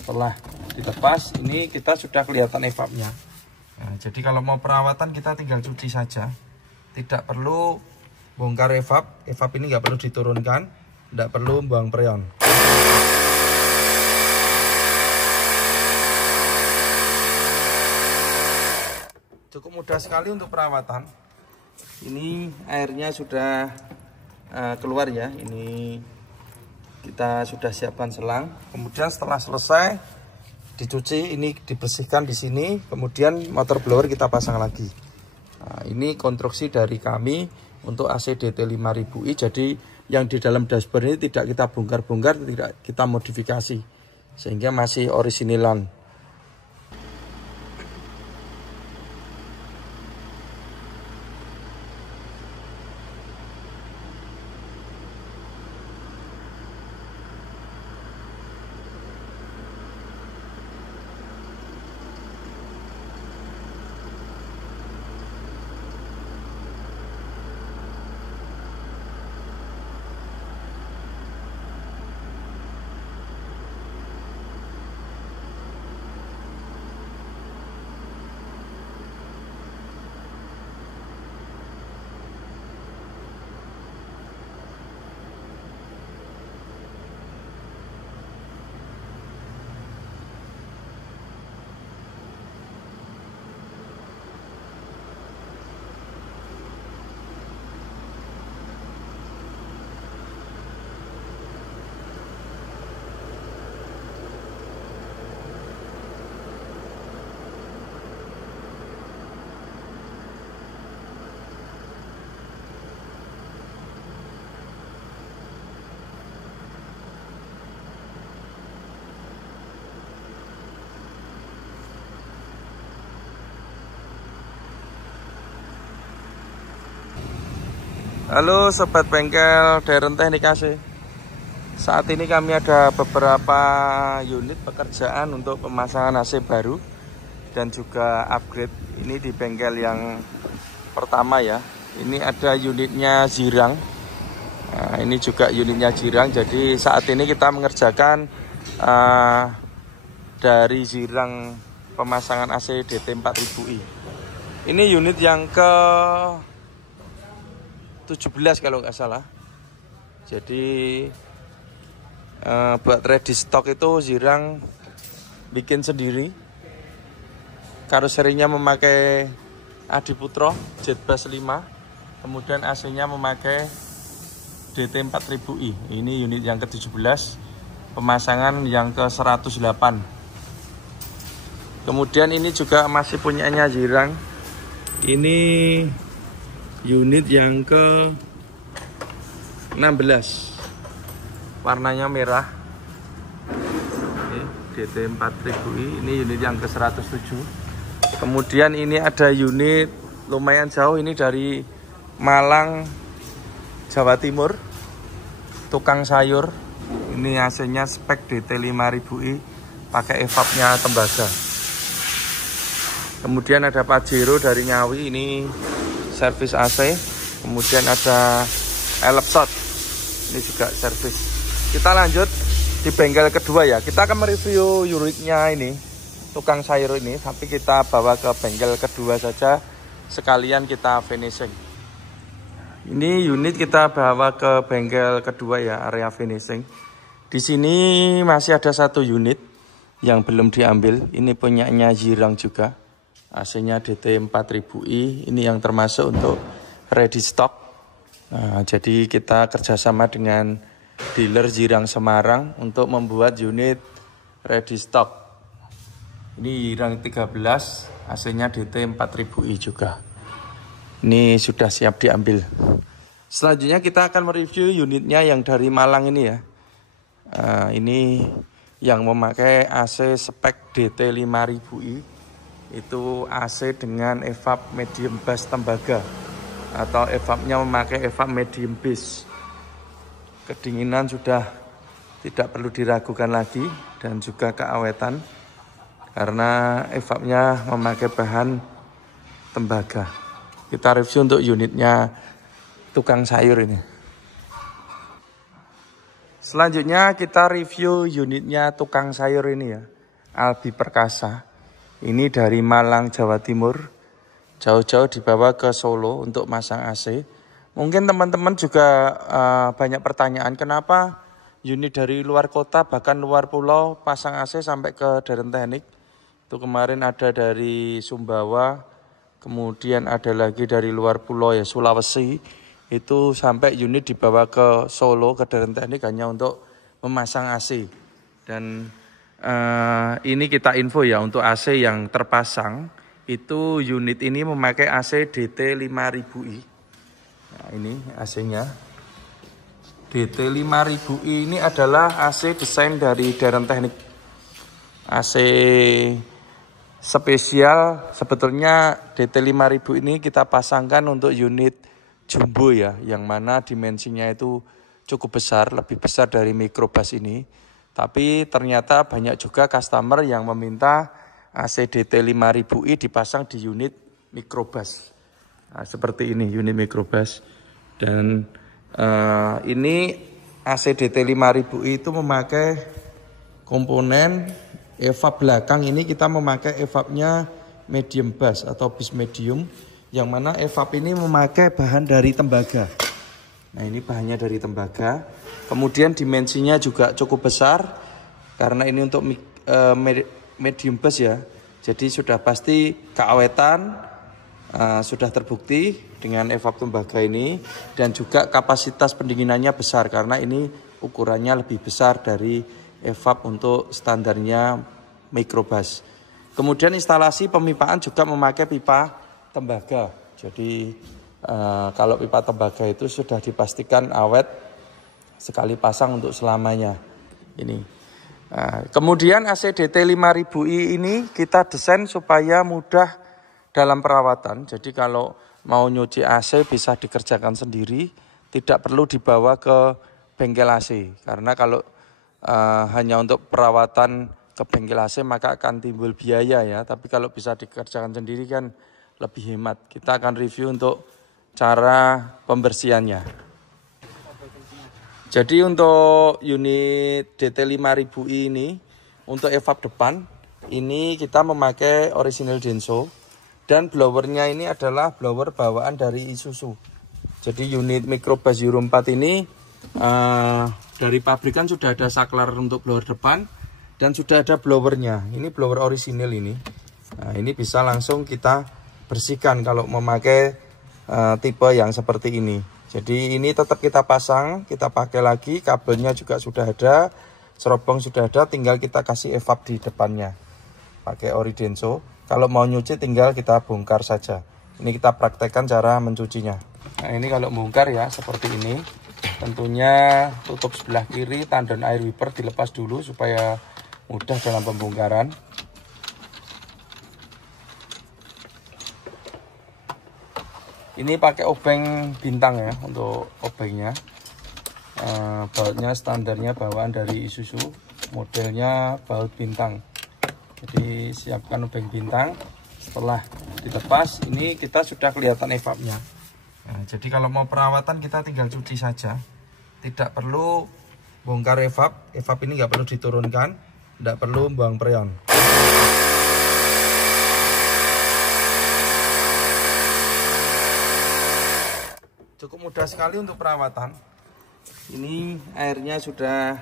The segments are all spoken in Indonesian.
Setelah dilepas, ini kita sudah kelihatan evapnya. Nah, jadi kalau mau perawatan kita tinggal cuci saja, tidak perlu bongkar evap. Evap ini nggak perlu diturunkan, tidak perlu buang freon. Cukup mudah sekali untuk perawatan. Ini airnya sudah keluar ya. Ini kita sudah siapkan selang. Kemudian setelah selesai dicuci, ini dibersihkan di sini. Kemudian motor blower kita pasang lagi. Nah, ini konstruksi dari kami untuk AC DT 5000i. Jadi yang di dalam dashboard ini tidak kita bongkar-bongkar, tidak kita modifikasi, sehingga masih originalan. Halo sobat bengkel Deren Teknik AC. Saat ini kami ada beberapa unit pekerjaan untuk pemasangan AC baru dan juga upgrade. Ini di bengkel yang pertama ya. Ini ada unitnya Jirang. Nah, ini juga unitnya Jirang. Jadi saat ini kita mengerjakan dari Jirang pemasangan AC DT 4000i. Ini unit yang ke 17 kalau nggak salah. Jadi buat ready stock itu Jirang bikin sendiri. Karoserinya memakai Adiputro Jetbus 5. Kemudian AC-nya memakai DT 4000i. Ini unit yang ke-17, pemasangan yang ke-108. Kemudian ini juga masih punyanya Jirang. Ini unit yang ke 16, warnanya merah. Ini DT 4000i, ini unit yang ke 107. Kemudian ini ada unit lumayan jauh, ini dari Malang, Jawa Timur, tukang sayur. Ini AC-nya spek DT 5000i, pakai evapnya tembaga. Kemudian ada Pajero dari Ngawi, ini servis AC. Kemudian ada Elpsot, ini juga servis. Kita lanjut di bengkel kedua ya. Kita akan mereview unitnya ini, tukang sayur ini, tapi kita bawa ke bengkel kedua saja, sekalian kita finishing. Ini unit kita bawa ke bengkel kedua ya, area finishing. Di sini masih ada satu unit yang belum diambil. Ini punyanya Jirang juga. AC-nya DT 4000i, ini yang termasuk untuk ready stock. Nah, jadi kita kerjasama dengan dealer Jirang Semarang untuk membuat unit ready stock. Ini Jirang 13, AC-nya DT 4000i juga. Ini sudah siap diambil. Selanjutnya kita akan mereview unitnya yang dari Malang ini ya. Ini yang memakai AC spek DT 5000i. Itu AC dengan evap medium bass tembaga, atau evapnya memakai evap medium bass. Kedinginan sudah tidak perlu diragukan lagi, dan juga keawetan karena evapnya memakai bahan tembaga. Kita review untuk unitnya tukang sayur ini. Selanjutnya kita review unitnya tukang sayur ini ya, Albi Perkasa. Ini dari Malang, Jawa Timur. Jauh-jauh dibawa ke Solo untuk masang AC. Mungkin teman-teman juga banyak pertanyaan kenapa unit dari luar kota bahkan luar pulau pasang AC sampai ke Deren Teknik. Itu kemarin ada dari Sumbawa, kemudian ada lagi dari luar pulau ya Sulawesi. Itu sampai unit dibawa ke Solo, ke Deren Teknik hanya untuk memasang AC. Dan ini kita info ya untuk AC yang terpasang, itu unit ini memakai AC DT 5000i. Nah ini AC-nya. DT 5000i ini adalah AC desain dari Deren Teknik. AC spesial sebetulnya DT 5000 ini kita pasangkan untuk unit jumbo ya, yang mana dimensinya itu cukup besar, lebih besar dari microbus ini. Tapi ternyata banyak juga customer yang meminta AC DT 5000i dipasang di unit microbus. Nah, seperti ini unit microbus. Dan ini AC DT 5000i itu memakai komponen evap belakang. Ini kita memakai evapnya medium bass atau bass medium, yang mana evap ini memakai bahan dari tembaga. Nah ini bahannya dari tembaga. Kemudian dimensinya juga cukup besar karena ini untuk medium bass ya. Jadi sudah pasti keawetan sudah terbukti dengan evap tembaga ini. Dan juga kapasitas pendinginannya besar karena ini ukurannya lebih besar dari evap untuk standarnya microbus. Kemudian instalasi pemipaan juga memakai pipa tembaga. Jadi kalau pipa tembaga itu sudah dipastikan awet sekali pasang untuk selamanya. Ini. Kemudian AC DT 5000i ini kita desain supaya mudah dalam perawatan. Jadi kalau mau nyuci AC bisa dikerjakan sendiri, tidak perlu dibawa ke bengkel AC. Karena kalau hanya untuk perawatan ke bengkel AC maka akan timbul biaya ya. Tapi kalau bisa dikerjakan sendiri kan lebih hemat. Kita akan review untuk cara pembersihannya. Jadi untuk unit DT 5000i ini, untuk evap depan, ini kita memakai original Denso. Dan blowernya ini adalah blower bawaan dari Isuzu. Jadi unit microbus Euro 4 ini dari pabrikan sudah ada saklar untuk blower depan. Dan sudah ada blowernya. Ini blower original ini. Nah ini bisa langsung kita bersihkan kalau memakai tipe yang seperti ini. Jadi ini tetap kita pasang, kita pakai lagi, kabelnya juga sudah ada, cerobong sudah ada, tinggal kita kasih evap di depannya. Pakai ori Denso. Kalau mau nyuci tinggal kita bongkar saja. Ini kita praktekkan cara mencucinya. Nah ini kalau bongkar ya seperti ini. Tentunya tutup sebelah kiri, tandan air wiper dilepas dulu supaya mudah dalam pembongkaran. Ini pakai obeng bintang ya untuk obengnya. Bautnya standarnya bawaan dari Isuzu, modelnya baut bintang. Jadi siapkan obeng bintang. Setelah dilepas, ini kita sudah kelihatan evapnya. Nah, jadi kalau mau perawatan kita tinggal cuci saja. Tidak perlu bongkar evap. Evap ini nggak perlu diturunkan, tidak perlu buang freon. Cukup mudah sekali untuk perawatan. Ini airnya sudah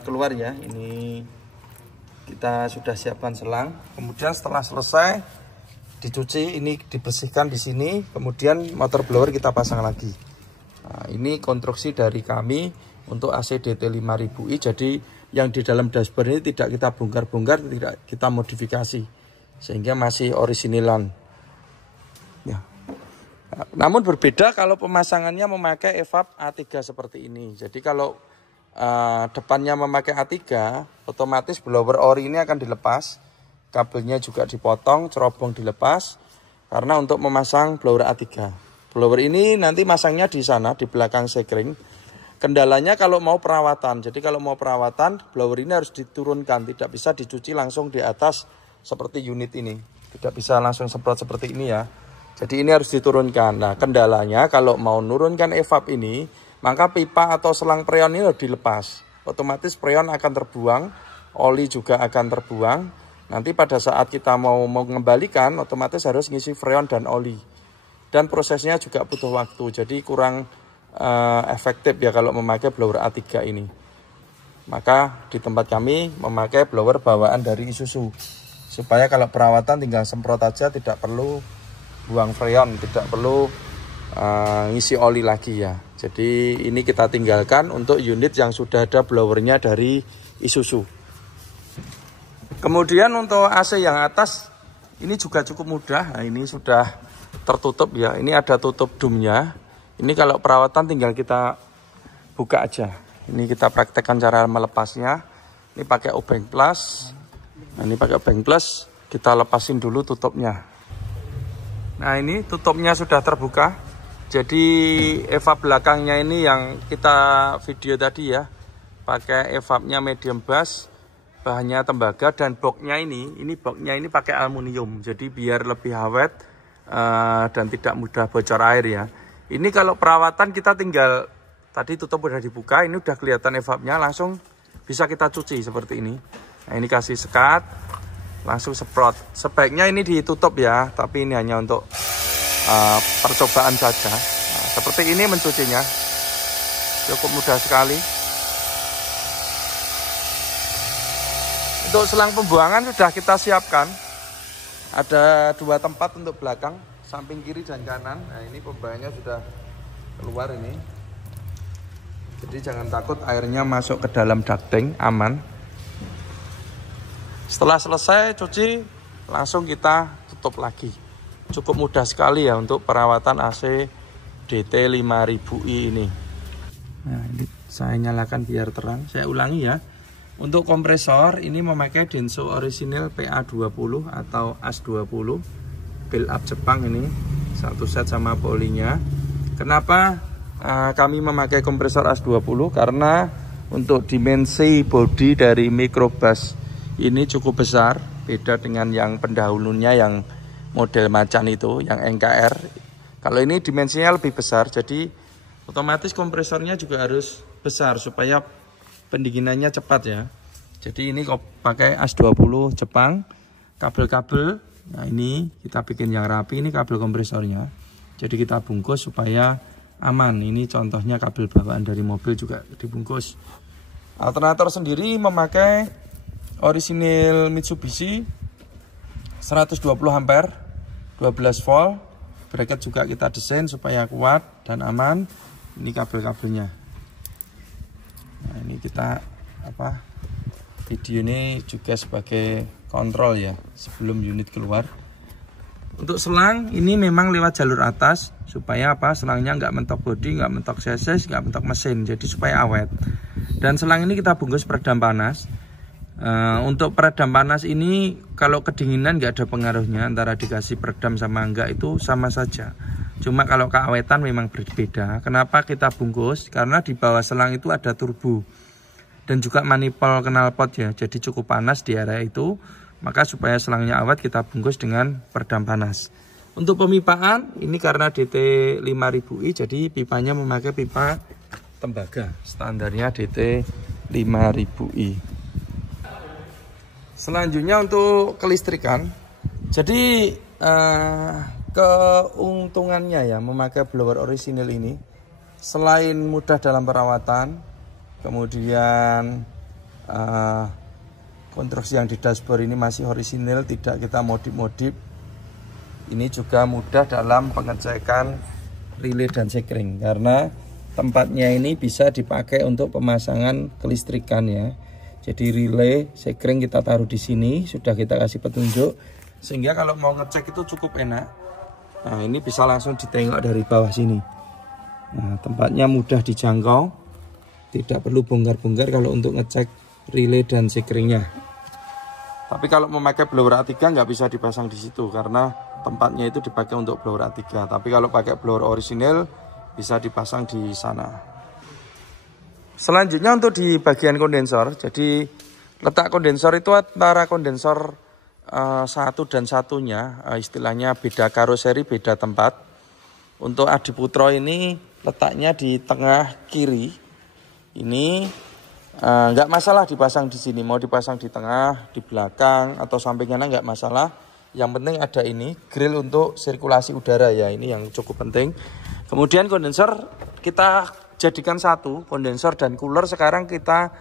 keluar ya. Ini kita sudah siapkan selang. Kemudian setelah selesai dicuci, ini dibersihkan di sini. Kemudian motor blower kita pasang lagi. Nah, ini konstruksi dari kami untuk AC DT 5000i. Jadi yang di dalam dashboard ini tidak kita bongkar-bongkar, tidak kita modifikasi, sehingga masih originalan. Ya. Namun berbeda kalau pemasangannya memakai evap A3 seperti ini. Jadi kalau depannya memakai A3, otomatis blower ori ini akan dilepas. Kabelnya juga dipotong, cerobong dilepas. Karena untuk memasang blower A3. Blower ini nanti masangnya di sana, di belakang sekring. Kendalanya kalau mau perawatan. Jadi kalau mau perawatan, blower ini harus diturunkan. Tidak bisa dicuci langsung di atas seperti unit ini. Tidak bisa langsung semprot seperti ini ya. Jadi ini harus diturunkan. Nah kendalanya kalau mau nurunkan evap ini, maka pipa atau selang freon ini harus dilepas. Otomatis freon akan terbuang, oli juga akan terbuang. Nanti pada saat kita mau mengembalikan, otomatis harus ngisi freon dan oli. Dan prosesnya juga butuh waktu, jadi kurang efektif ya kalau memakai blower A3 ini. Maka di tempat kami memakai blower bawaan dari Isuzu. Supaya kalau perawatan tinggal semprot aja, tidak perlu buang freon, tidak perlu ngisi oli lagi ya. Jadi ini kita tinggalkan untuk unit yang sudah ada blowernya dari Isuzu. Kemudian untuk AC yang atas ini juga cukup mudah. Nah, ini sudah tertutup ya. Ini ada tutup dumnya. Ini kalau perawatan tinggal kita buka aja. Ini kita praktekkan cara melepasnya. Ini pakai obeng plus. Nah, ini pakai obeng plus. Kita lepasin dulu tutupnya. Nah, ini tutupnya sudah terbuka. Jadi evap belakangnya ini yang kita video tadi ya. Pakai evapnya medium bass. Bahannya tembaga dan boxnya ini pakai aluminium. Jadi biar lebih awet dan tidak mudah bocor air ya. Ini kalau perawatan kita tinggal tadi tutup udah dibuka, ini udah kelihatan evapnya, langsung bisa kita cuci seperti ini. Nah, ini kasih sekat, langsung semprot. Sebaiknya ini ditutup ya, tapi ini hanya untuk percobaan saja. Nah, seperti ini mencucinya, cukup mudah sekali. Untuk selang pembuangan sudah kita siapkan. Ada 2 tempat untuk belakang, samping kiri dan kanan. Nah, ini pembuangannya sudah keluar ini. Jadi jangan takut airnya masuk ke dalam ducting, aman. Setelah selesai cuci, langsung kita tutup lagi. Cukup mudah sekali ya untuk perawatan AC DT 5000i ini. Nah, ini saya nyalakan biar terang. Saya ulangi ya. Untuk kompresor ini memakai Denso orisinil PA20 atau AS20 build up Jepang ini, satu set sama polinya. Kenapa kami memakai kompresor AS20? Karena untuk dimensi bodi dari microbus ini cukup besar, beda dengan yang pendahulunya yang model macan itu, yang NKR. Kalau ini dimensinya lebih besar, jadi otomatis kompresornya juga harus besar supaya pendinginannya cepat ya. Jadi ini kok pakai AS20 Jepang, kabel-kabel. Nah, ini kita bikin yang rapi, ini kabel kompresornya. Jadi kita bungkus supaya aman. Ini contohnya kabel bawaan dari mobil juga dibungkus. Alternator sendiri memakai orisinil Mitsubishi 120 ampere, 12 volt. Bracket juga kita desain supaya kuat dan aman. Ini kabel-kabelnya. Nah, ini kita video ini juga sebagai kontrol ya sebelum unit keluar. Untuk selang ini memang lewat jalur atas supaya selangnya nggak mentok bodi, nggak mentok cc, nggak mentok mesin, jadi supaya awet. Dan selang ini kita bungkus peredam panas. Untuk peredam panas ini kalau kedinginan nggak ada pengaruhnya, antara dikasih peredam sama enggak itu sama saja. Cuma kalau keawetan memang berbeda. Kenapa kita bungkus? Karena di bawah selang itu ada turbo dan juga manipul knalpot ya, jadi cukup panas di area itu. Maka supaya selangnya awet kita bungkus dengan peredam panas. Untuk pemipaan ini karena DT 5000i, jadi pipanya memakai pipa tembaga, standarnya DT 5000i. Selanjutnya untuk kelistrikan. Jadi keuntungannya ya memakai blower orisinil ini, selain mudah dalam perawatan, kemudian konstruksi yang di dashboard ini masih orisinil, tidak kita modif-modif. Ini juga mudah dalam pengecekan relay dan sekring, karena tempatnya ini bisa dipakai untuk pemasangan kelistrikan ya. Jadi relay, sekring kita taruh di sini, sudah kita kasih petunjuk, sehingga kalau mau ngecek itu cukup enak. Nah, ini bisa langsung ditengok dari bawah sini. Nah, tempatnya mudah dijangkau. Tidak perlu bongkar-bongkar kalau untuk ngecek relay dan sekringnya. Tapi kalau memakai blower A3 nggak bisa dipasang di situ karena tempatnya itu dipakai untuk blower A3. Tapi kalau pakai blower orisinil bisa dipasang di sana. Selanjutnya untuk di bagian kondensor. Jadi letak kondensor itu antara kondensor satu dan satunya, istilahnya beda karoseri, beda tempat. Untuk Adiputro ini letaknya di tengah kiri. Ini nggak masalah dipasang di sini, mau dipasang di tengah, di belakang atau samping kanan nggak masalah. Yang penting ada ini grill untuk sirkulasi udara ya, ini yang cukup penting. Kemudian kondensor kita jadikan satu, kondensor dan cooler sekarang kita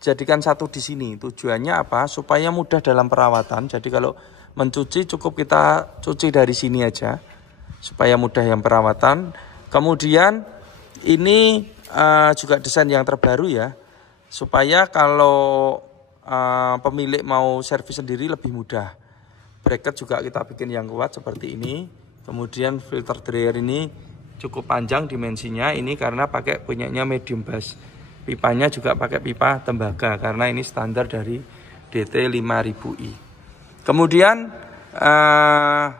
jadikan satu di sini. Tujuannya apa? Supaya mudah dalam perawatan. Jadi kalau mencuci cukup kita cuci dari sini aja, supaya mudah yang perawatan. Kemudian ini juga desain yang terbaru ya, supaya kalau pemilik mau servis sendiri lebih mudah. Bracket juga kita bikin yang kuat seperti ini. Kemudian filter dryer ini cukup panjang dimensinya, ini karena pakai punyanya medium bass. Pipanya juga pakai pipa tembaga karena ini standar dari DT 5000i. Kemudian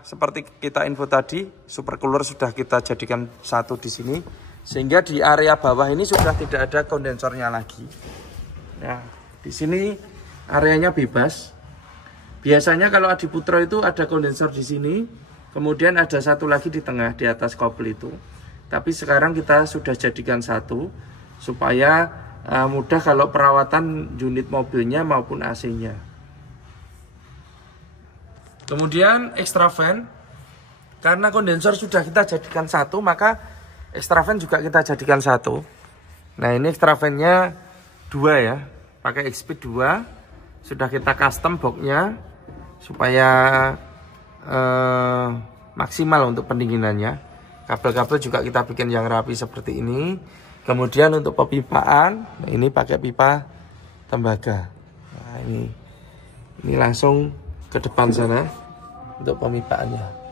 seperti kita info tadi, super cooler sudah kita jadikan satu di sini, sehingga di area bawah ini sudah tidak ada kondensornya lagi. Nah, di sini areanya bebas. Biasanya kalau Adi Putra itu ada kondensor di sini, kemudian ada satu lagi di tengah di atas kopel itu. Tapi sekarang kita sudah jadikan satu supaya mudah kalau perawatan unit mobilnya maupun AC-nya. Kemudian extra fan, karena kondensor sudah kita jadikan satu, maka extra fan juga kita jadikan satu. Nah, ini extra fan-nya 2 ya, pakai X-Speed 2. Sudah kita custom boxnya supaya maksimal untuk pendinginannya. Kabel-kabel juga kita bikin yang rapi seperti ini. Kemudian untuk pepipaan, nah ini pakai pipa tembaga. Nah, ini langsung ke depan sana untuk pemipaannya.